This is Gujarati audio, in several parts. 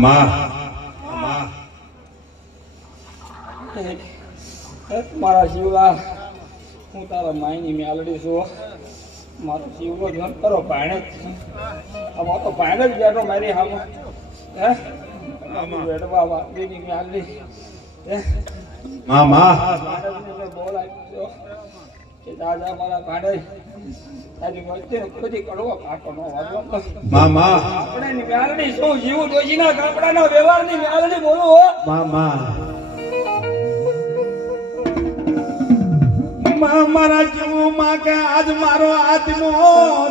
મામા મારા શિવલા હું તારા માયની મેલડી છું. મારો શિવલો ધન ભાણે જ. આમાં તો ભાણે જ બેઠો મારી હામ. હે? આમાં. બેઠવા વાગીની મેલડી હે? મામા ભાણેજને મેં બોલાવ્યો છે કે મારા જેવું માં કે આજ મારો આત્મો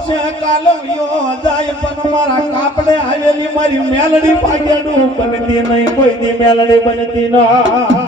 છે કાલવ્યો જાય, પણ મારા કાપડે આવેલી મારી મેલડી પાકેડું બનતી નહીં કોઈ દી મેલડી બનતી ના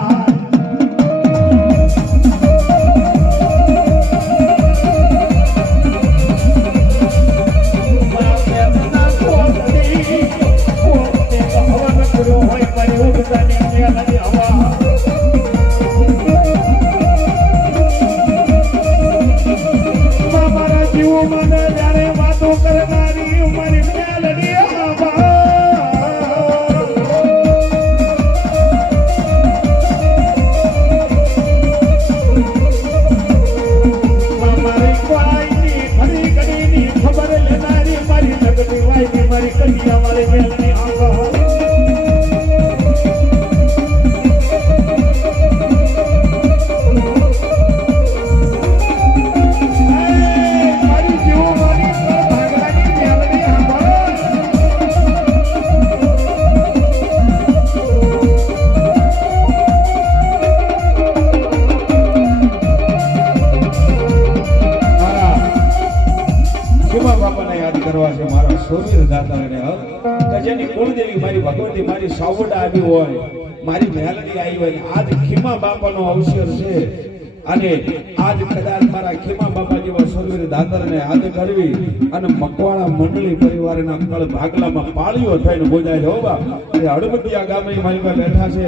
બાપાનો અવસર છે. અને આજ કદાચ મારા ખીમા બાપા જેવા સોમેરી દાદર ને હાથ કરવી અને મકવાણા મંડળી પરિવારના કળ ભાગલામાં પાળીઓ થઈને બોજાય હો બા, એ હળવદિયા ગામે મારી પાસે બેઠા છે.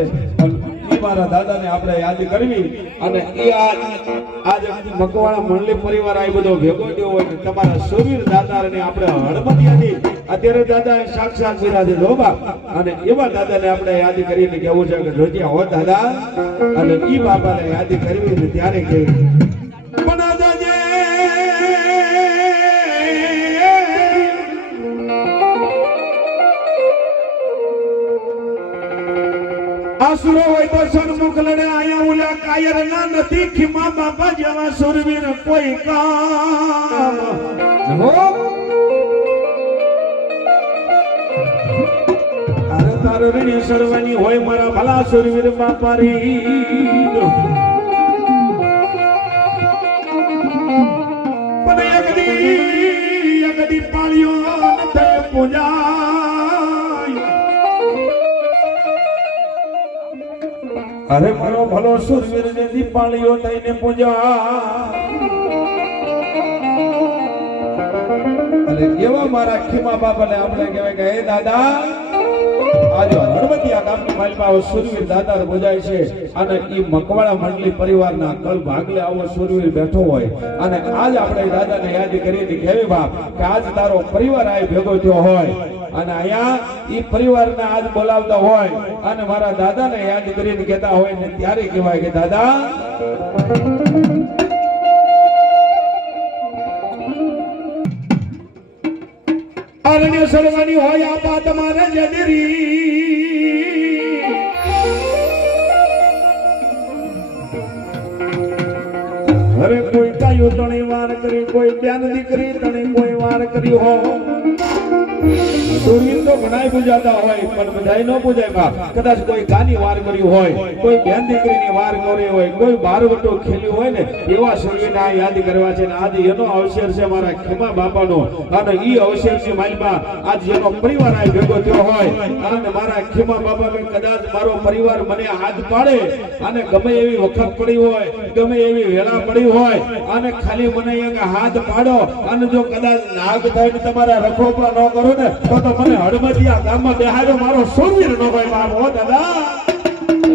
ઈ મારા દાદાને આપણે યાદ કરવી. અને એ આજ આજ મકવાણા પરિવાર આ બધો ભેગો થયો હોય ને તમારા સુરવીર દાદાને આપણે હળમતિયાથી. અત્યારે દાદા સાક્ષાત બિરાજે જો બા અને એવા દાદાને આપણે યાદ કરીને કેવું છે કે જોજ્યા હો દાદા. અને ઈ બાપાને યાદ કરવી ને ત્યારે કેવી આસુરો હોય તો સન્મુખ લડે આયા ઉલા કાયર ના નથી ખીમા બાપા જેવા સુરવીર કોઈ કામ. તારે તારે ઋણી સરવાની હોય મારા ભલા સુરવીર બાપા રી પણ એકદી એકદી પાળ્યો ન અરે મારો ભલો સુરવીર ને દીપાળીઓ થઈને પૂજા. અને એવા મારા ખીમા બાપાને આપણે કહેવાય કે, હે દાદા, આજે હળવદિયા ગામની માલમાં સુરવીર દાદા બોજાય છે. અને ઈ મકવાડા મંડળી પરિવારના કલ ભાગલે આવો સુરવીર બેઠો હોય. અને આજ આપણે દાદાને યાદ કરીને કહેવી બાપ, કે આજ તારો પરિવાર આ ભેગો થયો હોય. અને અહીંયા એ પરિવારને આજ બોલાવતા હોય અને મારા દાદાને યાદ કરીને કહેતા હોય ને ત્યારે કહેવાય કે, દાદા, અરણ્ય સળવાની હોય આ બા તમારે જડરી અરે કોઈ કાયો ત્રણેય વાર કરી, કોઈ બેન દીકરી ત્રણેય કોઈ વાર કરી હો. સૂર્ય તો ઘણા પૂજાતા હોય, પણ બધાય ન પૂજાય કદાચ કોઈ ગાની વાર કર્યું હોય, કોઈ બેન દીકરીની વાર કરી હોય, કોઈ બારવટો ખેલ્યું હોય ને, એવા સૂર્યને યાદ કરવા છે આજે એનો અવસર છે મારા ખેમા બાપાનો. અને ઈ અવસર છે માલમાં, આજ એનો પરિવાર આ ભેગો થયો હોય. અને મારા ખેમા બાપા કે કદાચ મારો પરિવાર મને હાથ પાડે. અને ગમે એવી વખત પડી હોય, ગમે એવી વેળા પડી હોય, અને ખાલી મને હાથ પાડો. અને જો કદાચ નાગ થઈને તમારા રખોપા ન કરો ને તો મને હળમતિયા ગામમાં બેહાડ્યો મારો સૂરવીર નો ભાઈ મારો દાદા.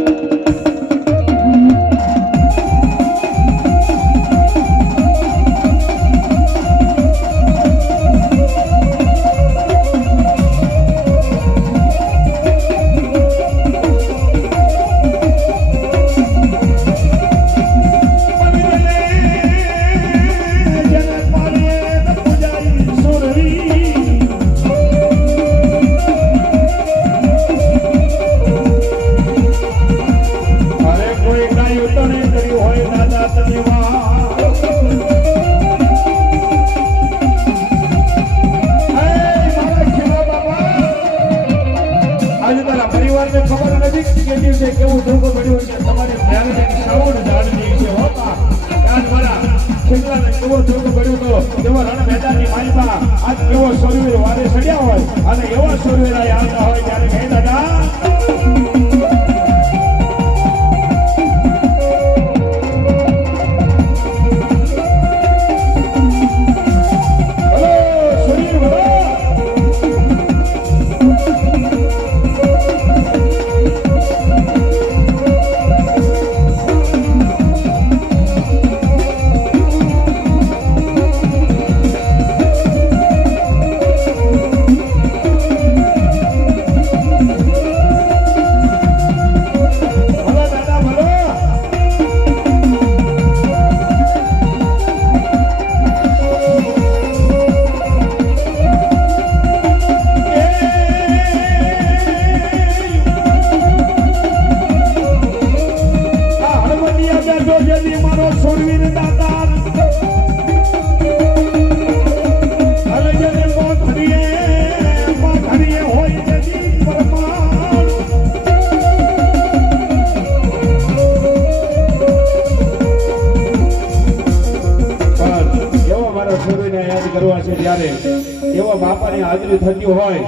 હાજરી થતી હોય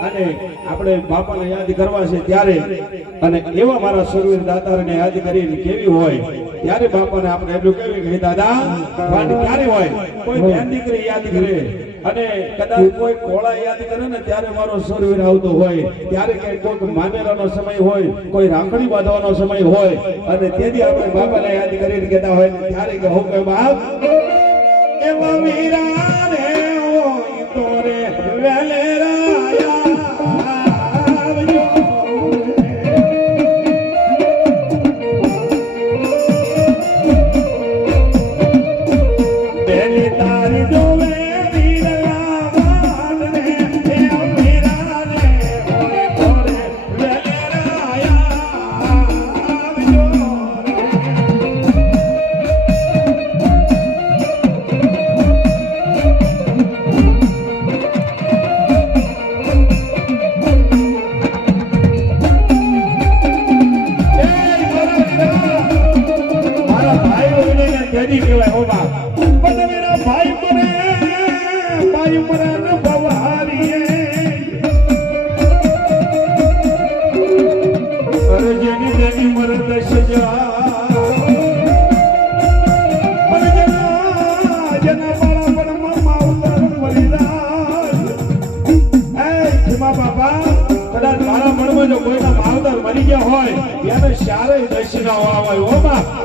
અને આપણે બાપાને યાદ કરવા છે ત્યારે અને એવા મારા સુરવીર દાતારને યાદ કરીને કેવી હોય ત્યારે બાપાને આપણે એટલું કેવી કે દાદા પણ ક્યારે હોય? કોઈ બેન દીકરી યાદ કરે. અને કદાચ કોઈ કોળા યાદ કરે ને ત્યારે મારો સુરવીર આવતો હોય ત્યારે કે કોઈક મામેરાનો સમય હોય કોઈ રાખડી બાંધવાનો સમય હોય અને તેથી આપણે બાપાને યાદ કરીને કહેતા હોય ત્યારે કે હું કે બાપ એવા વીરા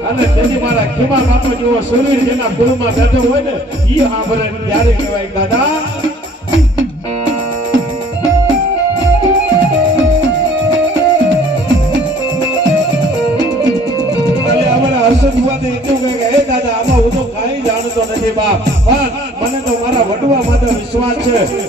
અને તેની મારા ખીમા બાપા જેવો શરીર જેના કુળમાં બેઠો હોય ને, ઈ સાંભળે ત્યારે કહેવાય, દાદા જાણતો નથી બાપ. પણ મને તો મારા વડવા માટે વિશ્વાસ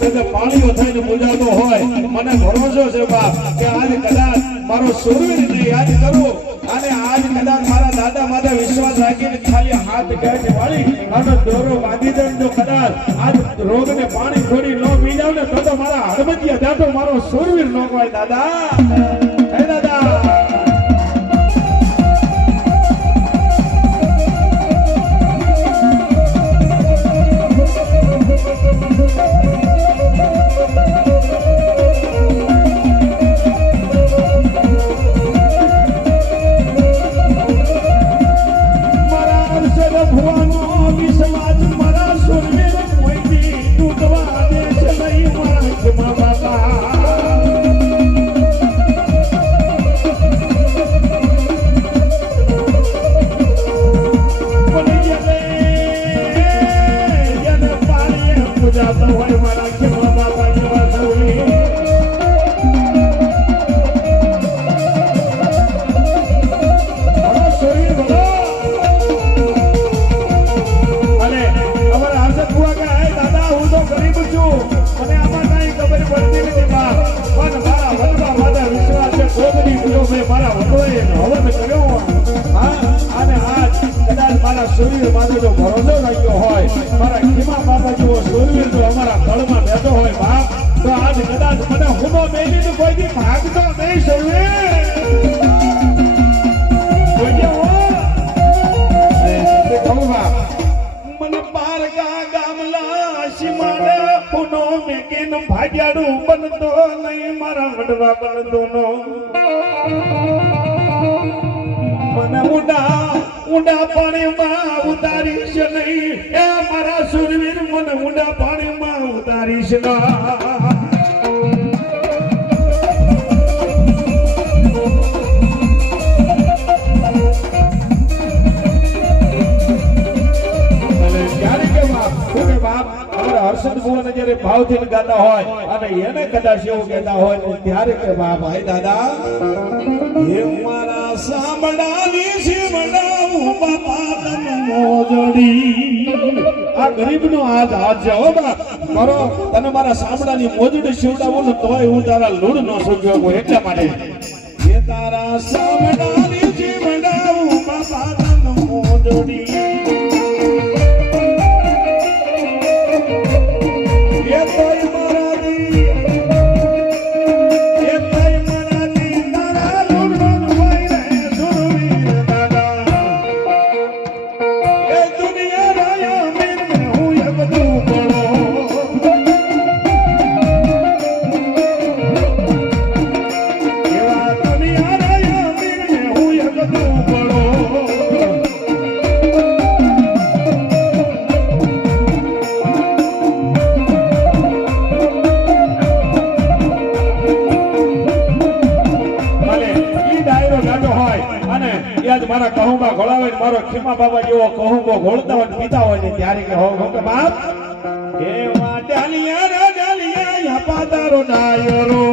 છે કે પાણીઓ થઈને પૂજાતો હોય, મને ભરોસો છે બાપ કે આજ કદાચ મારો સુરવીરને યાદ કરું, અને આજ કદાચ મારા દાદા માથે વિશ્વાસ રાખીને ખાલી હાથ ગેટ વાળી અને દોરો બાંધી દે તો કદાચ આજ રોગને પાણી છોડી ન પી ને તો તો મારા હળમતિયા દાદો મારો સુરવીર ન હોય દાદા વિશ્વાસ પૂજો મેં મારા વડવાએ હવન કર્યો. અને આજ કદાચ મારા સૂર્ય જો ભરોસો રાખ્યો હોય, મારા ખીમા બાપા જેવો સૂર્ય જો અમારા ગળમાં બેઠો હોય બાપ, તો આજ કદાચ મને હુનો મેલી તો કોઈ ભાગતો નહીં બાપ. મને પારગા ગામલા સીમાડે પુનો મેકીન ભાગ્યાડું બનતો નહીં મારા વડવા બનતો નો. મને ઊંડા ઊંડા પાણીમાં ઉતારીશ નહીં. એ મારા સુરવીર મને ઊંડા પાણીમાં ઉતારીશ ના. અમારા જયારે ભાવથી ગાતા હોય અને એને કદાચ એવું કહેતા હોય ત્યારે કે બા ભાઈ દાદા, એ મારા સાંભળાની શિવડાવું મોજડી. આ ગરીબનો આજ હાથ છે, હો બા. મારો, તને મારા સાંભળાની મોજડી શિવડાવું ને તોય હું તારા લૂડ નો સુગ્યો હું એટલા માટે. હે તારા સાંભળાની શિવડાવું બાપા તન મોજડી. કહુંબો ઘોળતા હોય પીતા હોય ને ત્યારે કે હો હો કે બાપ કે વા ડાલિયા ડાલિયા પાતારો ડાયરો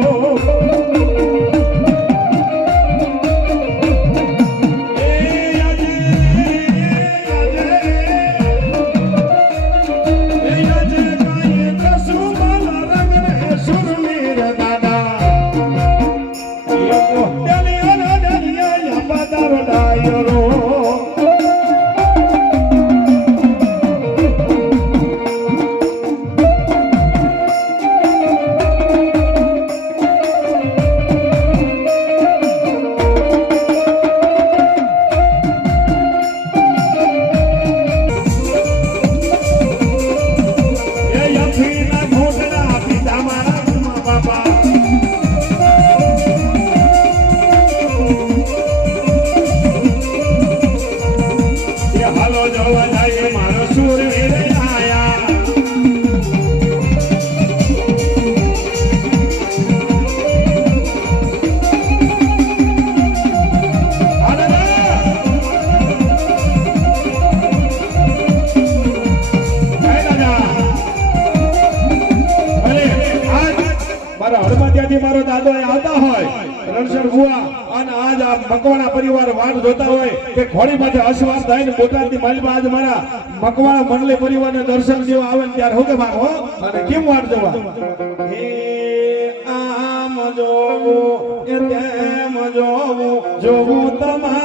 મારો દાદા! આવતા હોય રણછોડ બુઆ અને આજ આ મકવાણા પરિવાર વાટ જોતા હોય કે ખોડી માટે અસવાર થાય ને બોટાદની માલમાં આજ મારા મકવાણા મંડળી પરિવારને દર્શન દેવા આવે ને ત્યારે હું કે ભાગ હો? અને કેમ વાટ જવા? આમ જોવું, એ તેમ જોવું જોવું તમારી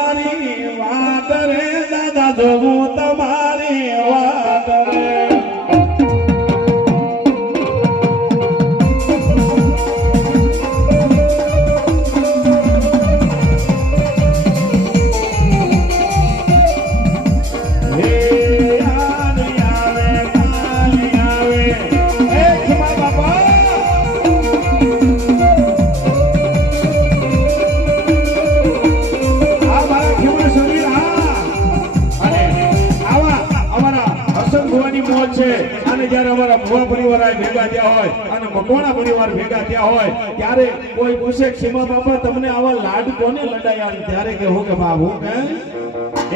છે. અને જ્યારે અમારા ભુવા પરિવાર ભેગા થયા હોય, અને મકવાણા પરિવાર ભેગા થયા હોય, ત્યારે કોઈ પૂછે ખીમા બાપા, તમને આવા લાડ કોને લડાયા? ત્યારે કે હું કે બાબુ કે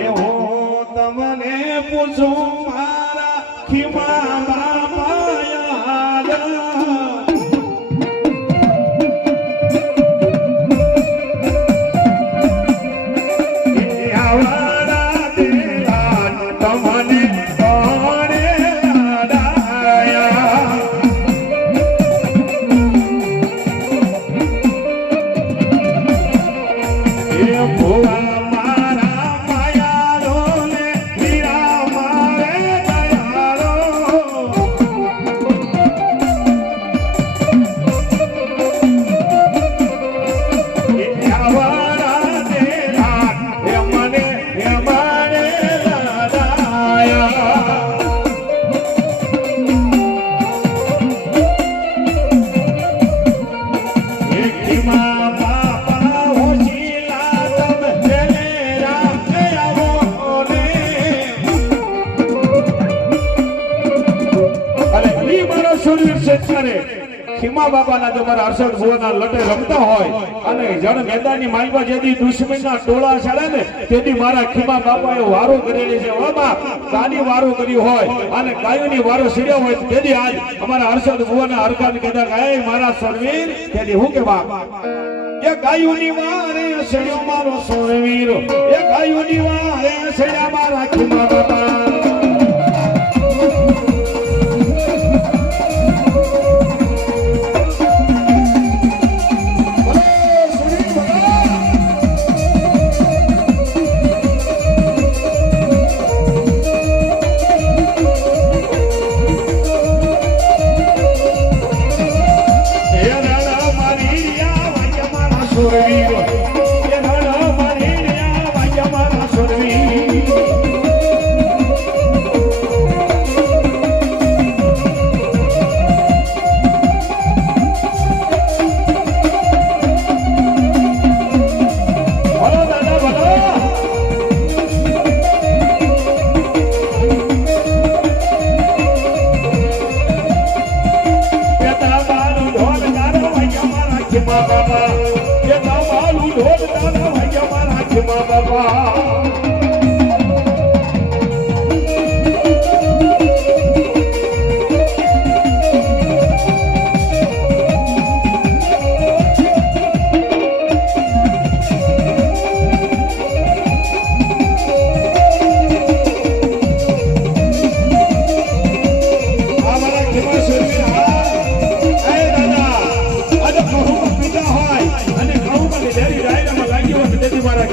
એ હું તમને પૂછું મારા ખીમા ખીમા બાબાના જો મારા હર્ષદ ભુવનના લટે રમતા હોય અને જણ મેદાનની માલમાં જેથી દુશ્મનના ટોળા ચડે ને તેથી મારા ખીમા બાપાએ વારો કરેલી છે. ઓ બાપ ગાડી વારો કરી હોય અને ગાયોની વારો સીડ્યો હોય તેથી આજ અમારા હર્ષદ ભુવનના હરખાન કીધા કે, "એ મારા સરવીર તેથી હું કે બાપ? એ ગાયુની વારે સડ્યો મારો સોરવીર એ ગાયુની વારે સડ્યા મારા ખીમા બાપા.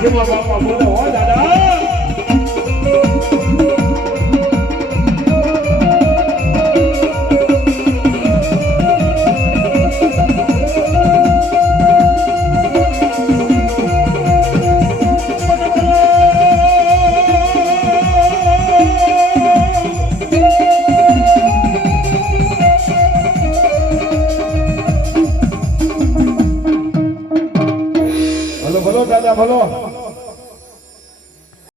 You must have a mother, all that.